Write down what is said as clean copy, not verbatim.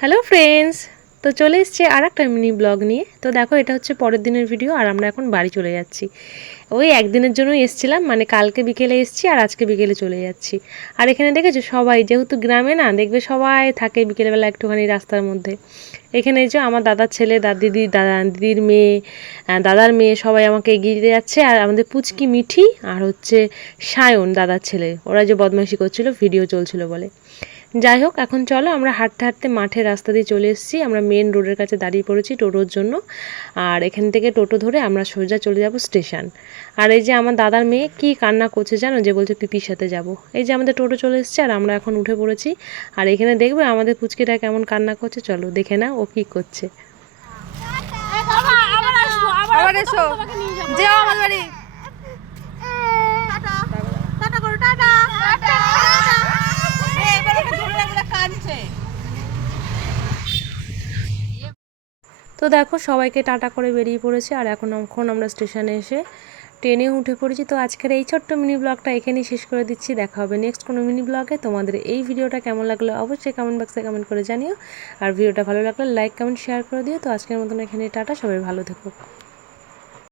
Hello friends, তো চলে এসছে আর একটা মিনি ব্লগ নিয়ে। তো দেখো, এটা হচ্ছে পরের দিনের ভিডিও আর আমরা এখন বাড়ি চলে যাচ্ছি। ওই একদিনের জন্যই এসছিলাম, মানে কালকে বিকেলে এসছি আর আজকে বিকেলে চলে যাচ্ছি। আর এখানে দেখেছো সবাই, যেহেতু গ্রামে না, দেখবে সবাই থাকে বিকেলবেলা একটুখানি রাস্তার মধ্যে। এখানে এই যে আমার দাদার ছেলে, দিদির মেয়ে, দাদার মেয়ে সবাই আমাকে এগিয়ে দিয়ে যাচ্ছে। আর আমাদের পুচকি মিঠি আর হচ্ছে সায়ন দাদার ছেলে, ওরা যে বদমাইশি করছিল ভিডিও চলছিল বলে। যাই হোক, এখন চলো আমরা হাঁটতে হাঁটতে মাঠের রাস্তা দিয়ে চলে এসেছি। আমরা মেন রোডের কাছে দাঁড়িয়ে পড়েছি টোটোর জন্য। আর এখান থেকে টোটো ধরে আমরা সোজা চলে যাব স্টেশন। আর এই যে আমার দাদার মেয়ে কি কান্না করছে জানো, যে বলছে পিপির সাথে যাব। এই যে আমাদের টোটো চলে এসেছে আর আমরা এখন উঠে পড়েছি। আর এখানে দেখবে আমাদের পুচকিটা কেমন কান্না করছে, চলো দেখে না ও কি করছে। আবার এসো, যেও আমার বাড়ি। টাটা করো, টাটা। তো দেখো সবাইকে টাটা করে বেরিয়ে পড়েছে। আর এখন আমরা স্টেশনে এসে ট্রেনে উঠে পড়েছি। তো আজকের এই ছোট্ট মিনি ব্লগটা এখানেই শেষ করে দিচ্ছি। দেখা হবে নেক্সট কোনো মিনি ব্লগে। তোমাদের এই ভিডিওটা কেমন লাগলো অবশ্যই কমেন্ট বক্সে কমেন্ট করে জানিও। আর ভিডিওটা ভালো লাগলে লাইক কমেন্ট শেয়ার করে দিও। তো আজকের মতন এখানে টাটা, সবাই ভালো থেকো।